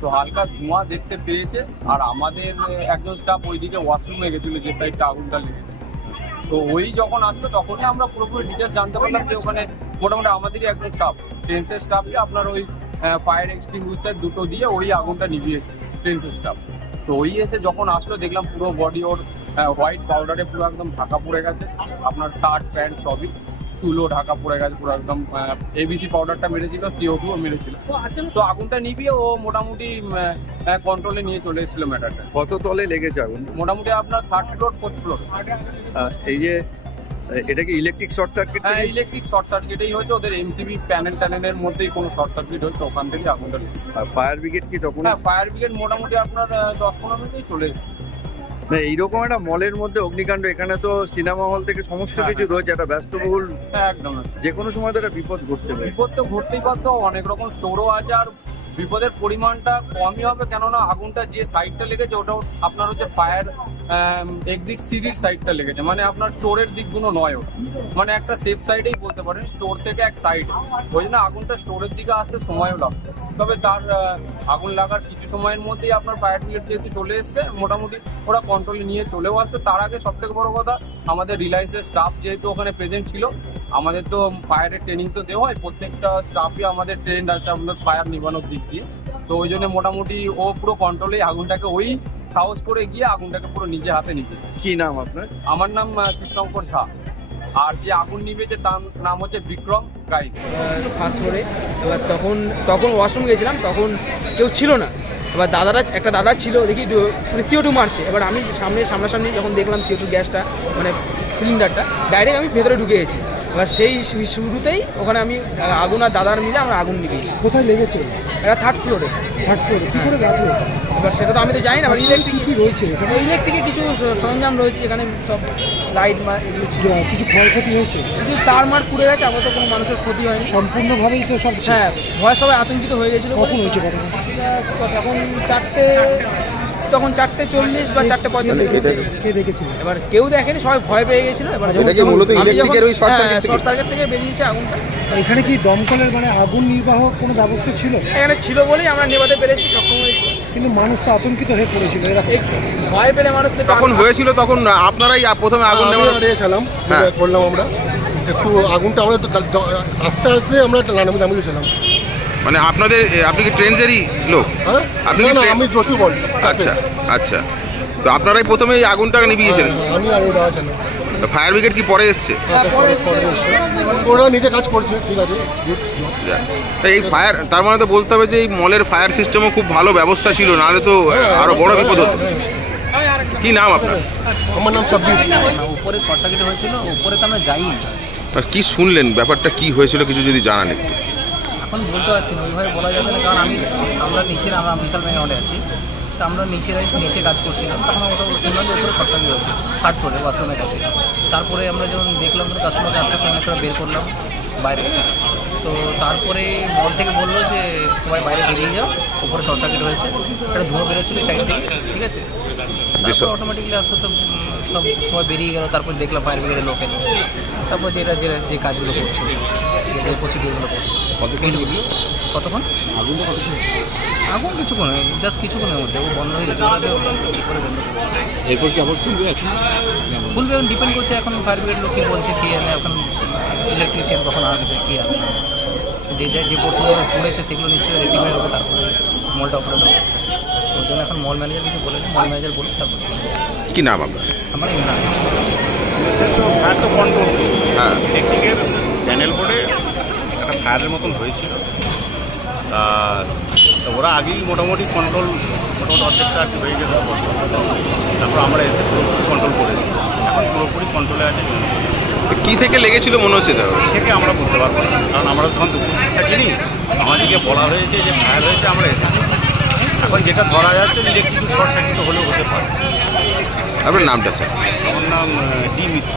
তো হালকা ধোঁয়া দেখতে পেয়েছে। আর আমাদের একজন স্টাফ ওইদিকে ওয়াশরুমে গেছিল যে সাইডটা আগুনটা লেগেছে। তো ওই যখন আসলো তখনই আমরা পুরোপুরি ডিটেলস জানতে পারলাম যে ওখানে মোটামুটি আমাদেরই একজন স্টাফ, ট্রেন্সের স্টাফকে আপনার ওই ফায়ার এক্সটিংগুইশার দুটো দিয়ে ওই আগুনটা নিভিয়েছে ট্রেন্সের স্টাফ। তো ওই এসে যখন আসলো দেখলাম পুরো বডি ওর হোয়াইট পাউডারে পুরো একদম ঢাকা পড়ে গেছে, আপনার শার্ট প্যান্ট সবই, চুলও ঢাকা পড়ে গেছে পুরো একদম। এবিসি পাউডারটা মেরেছিল, CO2ও মেরেছিল। তো আগুনটা নিভিয়ে ও মোটামুটি কন্ট্রোলে নিয়ে চলে এসেছিল ম্যাটারটা। কত তলে লেগেছে আগুন? মোটামুটি আপনার 3rd ফ্লোর 4th ফ্লোর। এই যে এটা কি ইলেকট্রিক শর্ট সার্কিট? হ্যাঁ, ইলেকট্রিক শর্ট সার্কিটেই হয়তো ওদের এমসিবি প্যানেলের মধ্যেই কোনো শর্ট সার্কিট হয়তো, ওখান থেকে আগুনটা লেগেছে। আর ফায়ার ব্রিগেড কি তখন? হ্যাঁ, ফায়ার ব্রিগেড মোটামুটি আপনার 10-15 মিনিটেই চলে এসেছে। না, এইরকম একটা মলের মধ্যে অগ্নিকাণ্ড, এখানে তো সিনেমা হল থেকে সমস্ত কিছু রয়েছে, একটা ব্যস্তবহুল, হ্যাঁ একদম। যে কোনো সময় তো একটা বিপদ ঘটতে পারে। বিপদ তো ঘটতেই পারতো, অনেক রকম স্টোরও আছে, আর বিপদের পরিমাণটা কমই হবে, কেননা আগুনটা যে সাইডটা লেগেছে ওটা আপনার হচ্ছে ফায়ার এক্সিট সিডির সাইডটা লেগেছে, মানে আপনার স্টোরের দিকগুলো নয়, ওটা মানে একটা সেফ সাইডেই বলতে পারেন, স্টোর থেকে এক সাইডে। ওই জন্য আগুনটা স্টোরের দিকে আসতে সময়ও লাগবে। তবে তার আগুন লাগার কিছু সময়ের মধ্যেই আপনার ফায়ার ব্রিগেড যেহেতু চলে এসছে, মোটামুটি ওরা কন্ট্রোলে নিয়ে চলেও আসতো। তার আগে সব থেকে বড় কথা, আমাদের রিলায়েন্সের স্টাফ যেহেতু ওখানে প্রেজেন্ট ছিল, আমাদের তো ফায়ারের ট্রেনিং তো দেওয়া হয়, প্রত্যেকটা স্টাফই আমাদের ট্রেন্ড আছে আমাদের ফায়ার নিবানোর দিক দিয়ে। তো ওই জন্য মোটামুটি ও পুরো কন্ট্রোলে আগুনটাকে ওই সাহস করে গিয়ে আগুনটাকে পুরো নিজে হাতে নিবে। কি নাম আপনার? আমার নাম শিবশঙ্কর ঝা। আর যে আগুন নিবেছে তার নাম হচ্ছে বিক্রম গাইড। ফার্স্ট ফ্লোরে এবার তখন ওয়াশরুম গেছিলাম, তখন কেউ ছিল না। এবার একটা দাদা ছিল, দেখি মানে CO2 মারছে। এবার আমি সামনাসামনি যখন দেখলাম CO2 গ্যাসটা, মানে সিলিন্ডারটা, ডাইরেক্ট আমি ভেতরে ঢুকে গেছি। এবার সেই শুরুতেই ওখানে আমি আগুন আর দাদার মিলে আমরা আগুন নিভিয়েছি। কোথায় লেগেছে? এটা 3rd ফ্লোরে। কি করে লাগলো? এবার সেটা তো আমি তো জানি না। এবার ইলেকট্রিক কি রয়েছে এখানে? ইলেকট্রিকের কিছু সরঞ্জাম রয়েছে, এখানে সব লাইট এগুলো ছিল। কিছু ক্ষয়ক্ষতি হয়েছে? কিছু তার পুড়ে গেছে, আপাতত কোনো মানুষের ক্ষতি হয়নি। সম্পূর্ণভাবেই তো সব? হ্যাঁ, ভয় সবাই আতঙ্কিত হয়ে গেছিলো। কখন হয়েছে ঘটনা? তখন 4:40 বা 4:45। কে দেখেছিল? এবার কেউ দেখেনি, সবাই ভয় পেয়ে গেছিল। এবার শর্ট সার্কিট থেকে বেরিয়েছে আগুনটা। এখানে কি দমকলের মানে আগুন নির্বাহ কোনো ব্যবস্থা ছিল? এখানে ছিল বলেই আমরা নেভাতে পেরেছি, সক্ষম হয়েছি। কিন্তু মানুষ তো আতঙ্কিত হয়ে পড়েছিল, এরকম ভয় পেলে মানুষ তখন হয়েছিল। তখন আপনারাই প্রথমে আগুন নেমেছিলাম, করলাম আমরা একটু আগুনটা, আমরা আস্তে আস্তে আমরা নামিয়েছিলাম। মানে আপনি কি ট্রেন্সেরই লোক? হ্যাঁ, আমি জসু বল। আচ্ছা আচ্ছা, তো আপনারাই প্রথমে এই আগুনটা নিভিয়েছেন? আমি আর ওরা আছেন। ফায়ার ব্রিগেড কি পরে এসছে? ওরা নিজে কাজ করছে, ঠিক আছে। এই ফায়ার, তার মানে তো বলতে হবে যে এই মলের ফায়ার সিস্টেমও খুব ভালো ব্যবস্থা ছিল, নাহলে তো আরো বড় বিপদ হতো। কি নাম আপনার? আমার নাম সাব্বির। উপরে শর্ট সার্কিট হয়েছিল, উপরে তো আমরা যাই না। কি শুনলেন, ব্যাপারটা কি হয়েছিল কিছু যদি জানান একটু। এখন বলতে পারছি না, ওইভাবে বলা যাবে না, কারণ আমরা বিশাল মেঘাওয়াটে আছি। তো আমরা নিচে কাজ করছিলাম, তখন ওটা শুনলাম যে উপরে শর্ট সার্কিট হচ্ছে 3rd ফ্লোরে ওয়াশরুমের কাছে। তারপরে আমরা যখন দেখলাম তো কাস্টমারকে আস্তে আস্তে অনেকটা বের করলাম বাইরে। তো তারপরে মল থেকে বললো যে সবাই বাইরে বেরিয়ে যাও, উপরে শর্ট সার্কিট হয়েছে, একটা ধোঁয়া বেরোচ্ছিল সাইড থেকে, ঠিক আছে। তারপর অটোমেটিকলি আস্তে আস্তে সবাই বেরিয়ে গেল। তারপর দেখলাম ফায়ার ব্রিগেডের লোক এলো, তারপর যে কাজগুলো করছে, যে প্রসিডিওরগুলো করছে। কতক্ষণ আগুন কিছুক্ষণ, জাস্ট কিছুক্ষণের মধ্যে ও বন্ধ হয়ে গেছে। কী করে বন্ধ করবে? এরপর কি আবার খুলবে? খুলবে, এখন ডিপেন্ড করছে এখন ফায়ার ব্রিগেড লোক কী বলছে, কী জানে এখন ইলেকট্রিশিয়ান কখন আসবে, কী জানে। যে পোর্শনগুলো পড়েছে সেগুলো নিশ্চয়ই রেটিংয়ে হবে, তারপরে মলটা অপারেট হবে। ওই জন্য এখন মল ম্যানেজার কিছু বলেছে, মল ম্যানেজার বলুন তারপরে। কি নাম আপনার? আমার ইমরান। ফায়ার তো কন্ট্রোল, হ্যাঁ, টেকনিকের প্যানেল বোর্ডে একটা ফায়ারের মতন হয়েছিল। তো ওরা আগেই মোটামুটি অর্ধেকটা আর কি হয়ে গেছে। তারপর আমরা এসে পুরোপুরি কন্ট্রোল করেছি, এখন পুরোপুরি কন্ট্রোলে আছে। কি থেকে লেগেছিল মনে হচ্ছে? থেকে আমরা বলতে পারবো না, কারণ আমরা তখন দুপুর থাকিনি। আমাদেরকে বলা হয়েছে যে ফায়ার হয়েছে, আমরা এসেছি। এখন যেটা ধরা যাচ্ছে যে কিছু শর্ট সার্কিট হলেও হতে পারে। আপনার নামটা স্যার? আমার নাম ডি মিত্র।